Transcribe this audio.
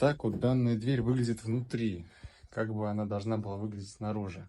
так вот данная дверь выглядит внутри. Как бы она должна была выглядеть снаружи.